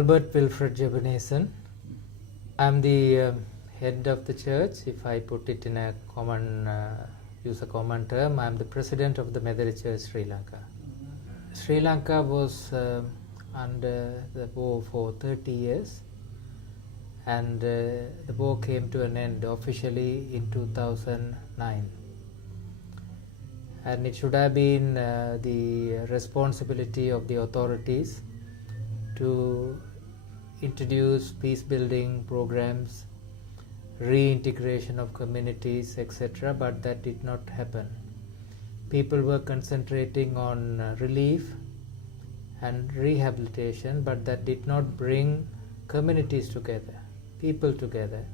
Albert Wilfred Jebanesan. I'm the head of the church. If I put it in a use a common term, I'm the president of the Methodist Church Sri Lanka. Sri Lanka was under the war for 30 years, and the war came to an end officially in 2009. And it should have been the responsibility of the authorities to introduce peace building programs, reintegration of communities, etc., but that did not happen. People were concentrating on relief and rehabilitation, but that did not bring communities together, people together.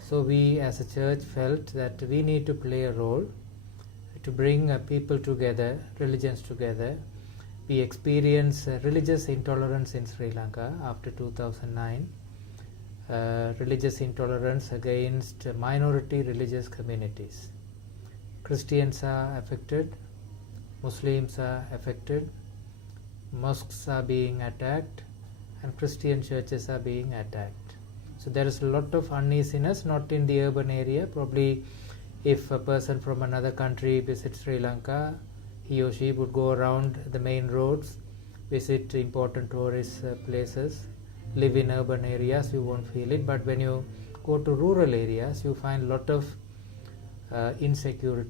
So we as a church felt that we need to play a role to bring people together, religions together. We experienced religious intolerance in Sri Lanka after 2009, religious intolerance against minority religious communities. Christians are affected, Muslims are affected, mosques are being attacked, and Christian churches are being attacked. So there is a lot of uneasiness, not in the urban area. Probably if a person from another country visits Sri Lanka, he or she would go around the main roads, visit important tourist places, live in urban areas, you won't feel it. But when you go to rural areas, you find a lot of insecure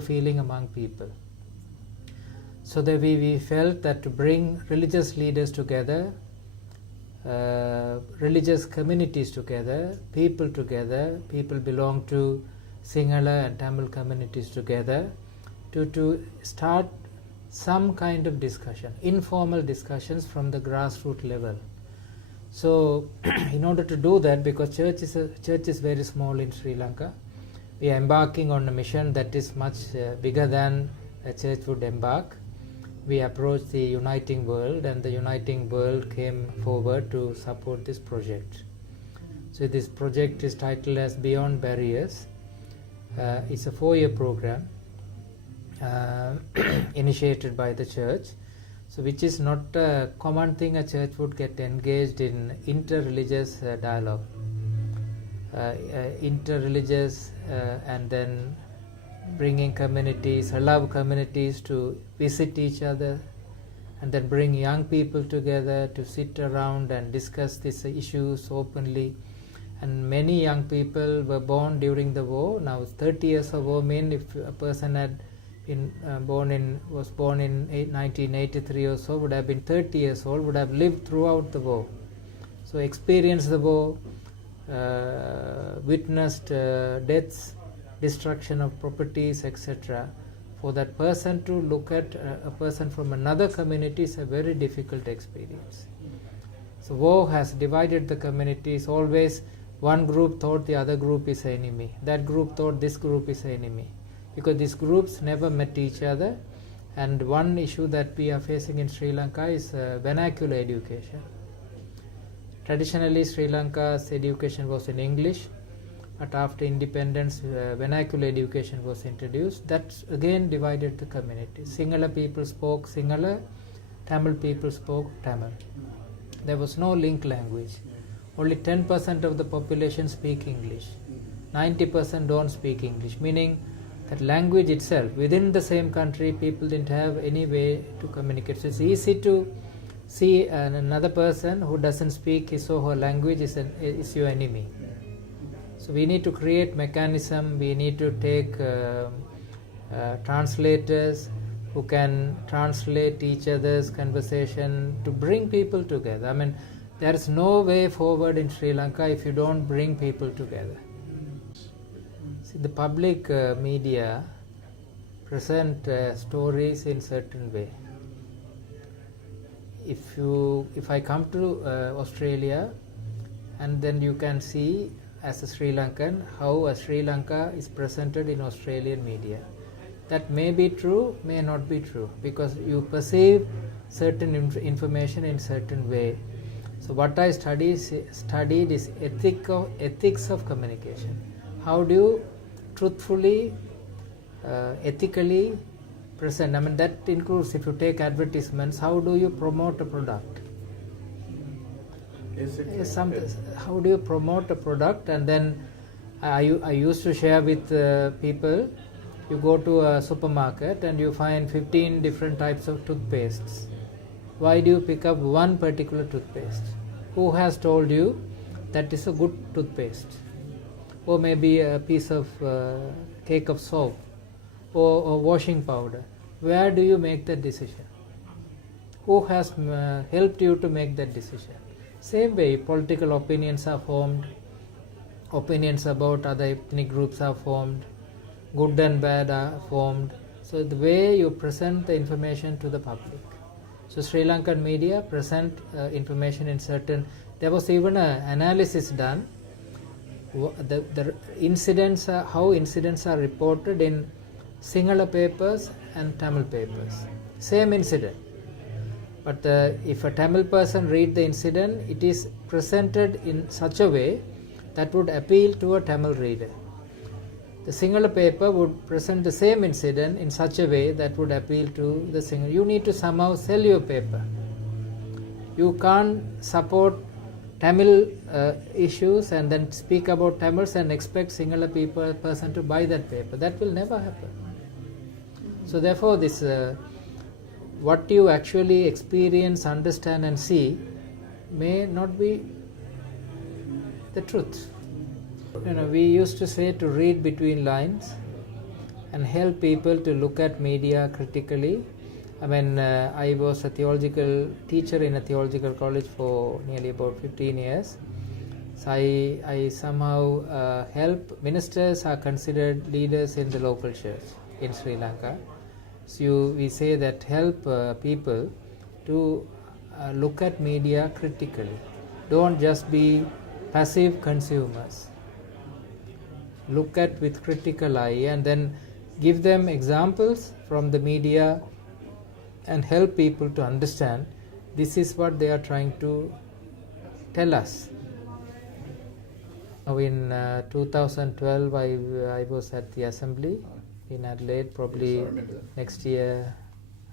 feeling among people. So that we felt that to bring religious leaders together, religious communities together, people belong to Sinhala and Tamil communities together, to start some kind of discussion, informal discussions from the grassroots level. So in order to do that, because church is very small in Sri Lanka, we are embarking on a mission that is much bigger than a church would embark. We approached the Uniting World, and the Uniting World came forward to support this project. So this project is titled as Beyond Barriers. It's a 4-year program initiated by the church, so which is not a common thing. A church would get engaged in inter-religious dialogue, and then bringing communities, allow communities to visit each other, and then bring young people together to sit around and discuss these issues openly. And many young people were born during the war. Now 30 years of war mean if a person had been was born in 1983 or so, would have been 30 years old, would have lived throughout the war. So experienced the war, witnessed deaths, destruction of properties, etc. For that person to look at a person from another community is a very difficult experience. So war has divided the communities. Always one group thought the other group is an enemy, that group thought this group is an enemy, because these groups never met each other. And one issue that we are facing in Sri Lanka is vernacular education. Traditionally Sri Lanka's education was in English, but after independence vernacular education was introduced. That again divided the community. Sinhala people spoke Sinhala, Tamil people spoke Tamil. There was no link language. Only 10% of the population speak English. 90% don't speak English, meaning that language itself, within the same country, people didn't have any way to communicate. So it's easy to see another person who doesn't speak his or her language is your enemy. So we need to create mechanism. We need to take translators who can translate each other's conversation to bring people together. I mean, there is no way forward in Sri Lanka if you don't bring people together. See, the public media present stories in certain way. If I come to Australia, and then you can see as a Sri Lankan how a Sri Lanka is presented in Australian media. That may be true, may not be true, because you perceive certain information in certain way. So what I studied is ethics of communication. How do you truthfully, ethically present? I mean, that includes, if you take advertisements, how do you promote a product? Exactly. How do you promote a product? And then I used to share with people. You go to a supermarket and you find 15 different types of toothpastes. Why do you pick up one particular toothpaste? Who has told you that is a good toothpaste? Or maybe a piece of cake of soap or washing powder. Where do you make that decision? Who has helped you to make that decision? Same way, political opinions are formed, opinions about other ethnic groups are formed, good and bad are formed. So the way you present the information to the public. So Sri Lankan media present information in certain. There was even an analysis done. The incidents are, how incidents are reported in Sinhala papers and Tamil papers. Same incident. But if a Tamil person read the incident, it is presented in such a way that would appeal to a Tamil reader. The Sinhala paper would present the same incident in such a way that would appeal to the Sinhala. You need to somehow sell your paper. You can't support Tamil issues and then speak about Tamils and expect Sinhala person to buy that paper. That will never happen. So therefore, this what you actually experience, understand and see may not be the truth. We used to say to read between lines and help people to look at media critically. I was a theological teacher in a theological college for nearly about 15 years. So I somehow help. Ministers are considered leaders in the local church in Sri Lanka. So we say that help people to look at media critically. Don't just be passive consumers. Look at with critical eye and then give them examples from the media and help people to understand this is what they are trying to tell us. Now in 2012 I was at the assembly in Adelaide. Probably next year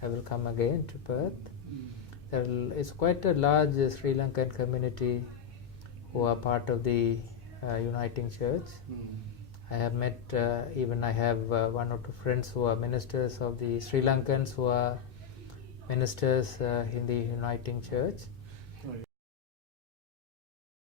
I will come again to Perth. There is quite a large Sri Lankan community who are part of the Uniting Church. I have met, even I have one or two friends who are ministers of the Sri Lankans who are ministers in the Uniting Church.